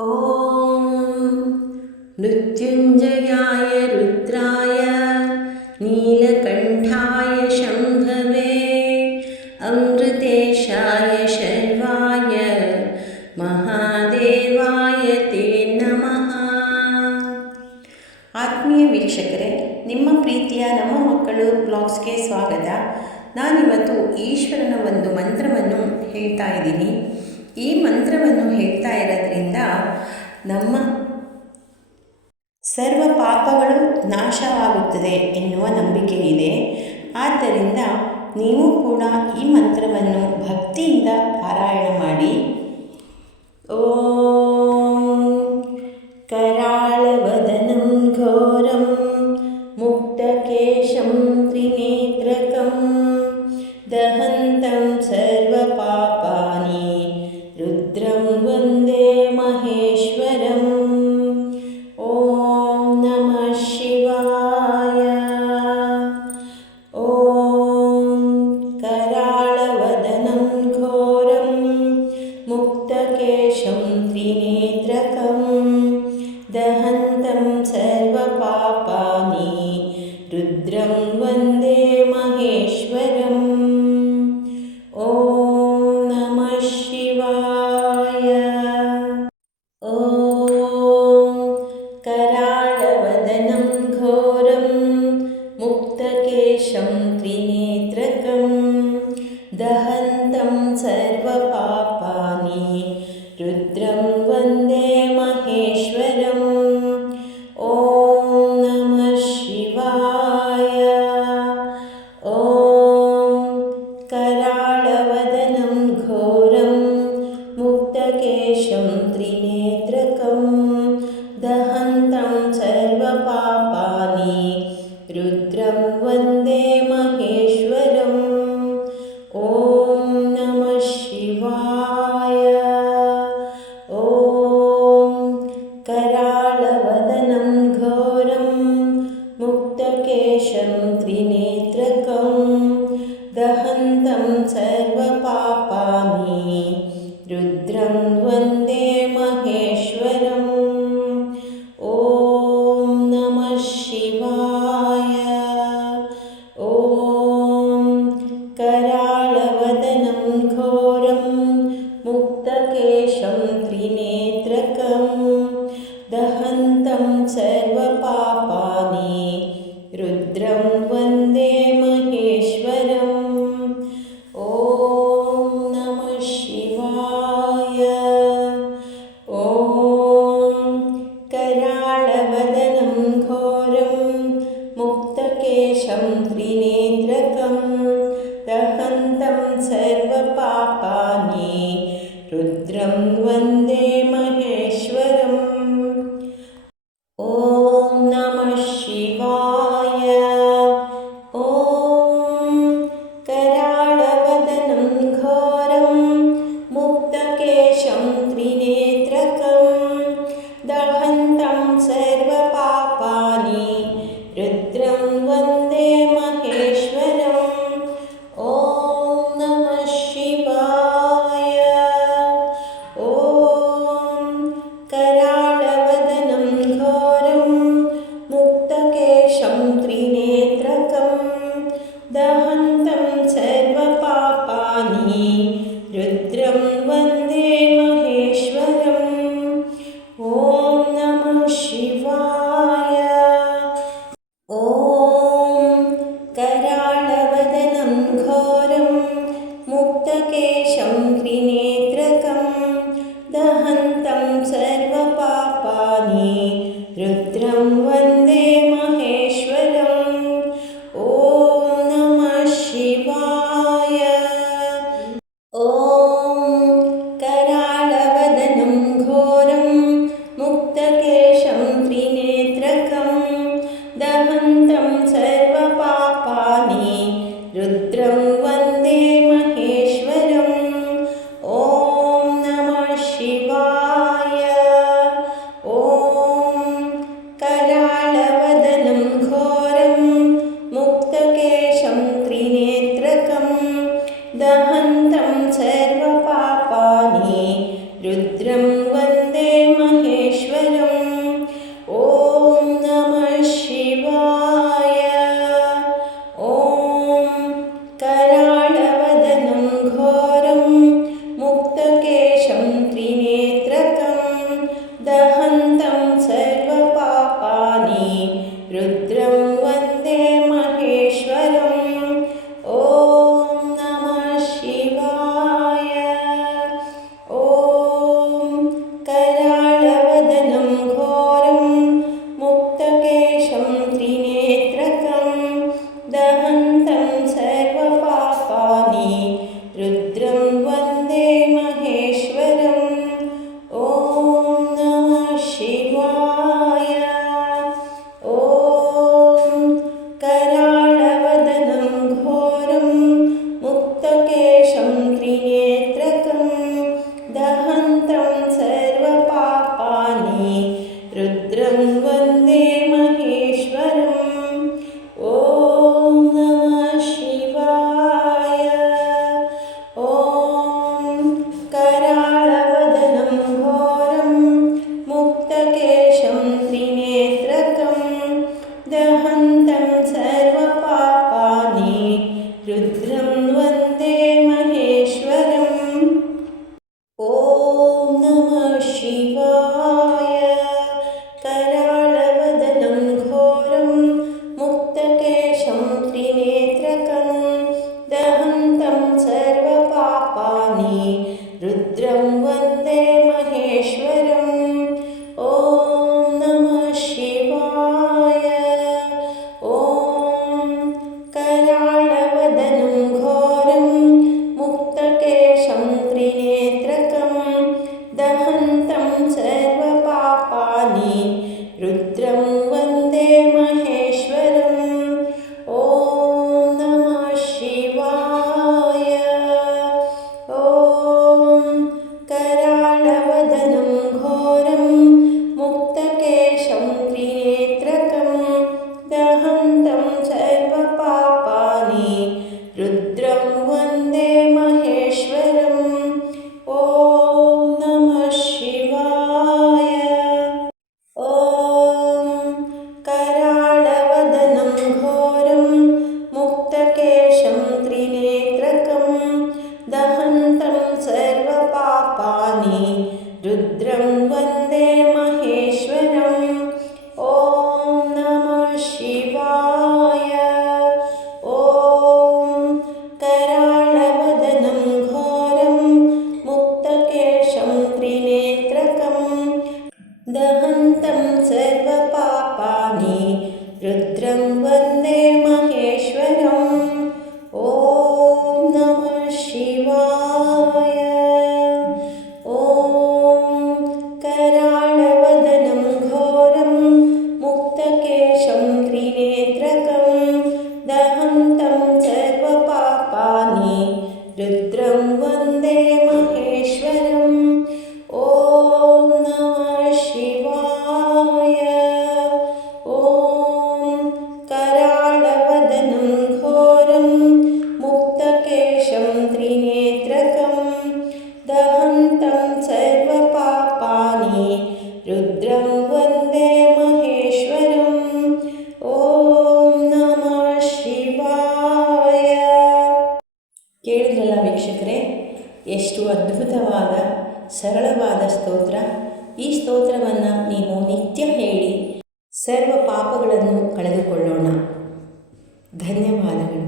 ॐ मृत्युञ्जयाय रुद्राय नीलकण्ठाय शम्भवे अमृतेशाय शर्वाय महादेवाय ते ನಮಃ. ಆತ್ಮೀಯ ವೀಕ್ಷಕರೇ, ನಿಮ್ಮ ಪ್ರೀತಿಯ ನಮ್ಮ ಮಕ್ಕಳು ಬ್ಲಾಗ್ಸ್ಗೆ ಸ್ವಾಗತ. ನಾನಿವತ್ತು ಈಶ್ವರನ ಒಂದು ಮಂತ್ರವನ್ನು ಹೇಳ್ತಾ ಇದ್ದೀನಿ. ಈ ಮಂತ್ರವನ್ನು ಹೇಳ್ತಾ ಇರೋದ್ರಿಂದ ನಮ್ಮ ಸರ್ವ ಪಾಪಗಳು ನಾಶವಾಗುತ್ತದೆ ಎನ್ನುವ ನಂಬಿಕೆ ಇದೆ. ಆದ್ದರಿಂದ ನೀವು ಕೂಡ ಈ ಮಂತ್ರವನ್ನು ಭಕ್ತಿಯಿಂದ ಪಾರಾಯಣ ಮಾಡಿ. ಓಂ कराळवदनं घोरं मुक्तकेशं त्रिनेत्रकं दहन्तं सर्वपापानि रुद्रं वन्दे महेश्वरम्. ॐ नमः शिवाय. ॐ कराळवदनं घोरं मुक्तकेशं त्रिनेत्रकं दहन्तं सर्वपापानि रुद्रं वन्दे महेश्वरम्. ॐ नमः शिवाय. ॐ कराळवदनं घोरं मुक्तकेशं त्रिनेत्रकं दहन्तं सर्वपापानि रुद्रं वन्दे महेश्वरम्. ॐ नमः शिवाय. ॐ कराळवदनं घोरं मुक्तकेशं त्रिनेत्रकं दहन्तं सर्वपापानि रुद्रं वन्दे महेश्वरम्. ॐ नमः शिवाय. ॐ ವಂದೇ ಮಹೇಶ್ವರಂ. ಓಂ ನಮಃ ಶಿವಾಯ. ಓಂ ಕರಾಳವದನಂ ಘೋರಂ ಮುಕ್ತಕೇಶಂ ತ್ರಿನೇತ್ರಕಂ ದಹಂತಂ ಸರ್ವಪಾಪಾನಿ ರುದ್ರಂ ವಂದೇ ಮಹೇಶ್ವರಂ. ಓಂ ನಮಃ ಶಿವಾಯ. ಓಂ ಕರಾಳವದನಂ ಘೋರಂ ಮುಕ್ತಕೇಶಂ ತ್ರಿನೇತ್ರಕಂ ದಹಂತಂ ಸರ್ವಪಾಪಾನಿ ರುದ್ರಂ ವಂದೇ ಮಹೇಶ್ವರಂ. ಓಂ ನಮಃ ಶಿವಾಯ. ಓಂ ಕರಾಳವದನಂ ಘೋರಂ ಮುಕ್ತಕೇಶಂ ತ್ರಿನೇತ್ರಕಂ ದಹಂತಂ ಸರ್ವಪಾಪಾನಿ ರುದ್ರಂ ವಂದೇ ಮಹೇಶ್ವರಂ. ಓಂ ನಮಃ ಶಿವಾಯ. ಕೇಳಿದ್ರಲ್ಲ ವೀಕ್ಷಕರೇ, ಎಷ್ಟು ಅದ್ಭುತವಾದ ಸರಳವಾದ ಸ್ತೋತ್ರ. ಈ ಸ್ತೋತ್ರವನ್ನು ನೀವು ನಿತ್ಯ ಹೇಳಿ ಸರ್ವ ಪಾಪಗಳನ್ನು ಕಳೆದುಕೊಳ್ಳೋಣ. ಧನ್ಯವಾದಗಳು.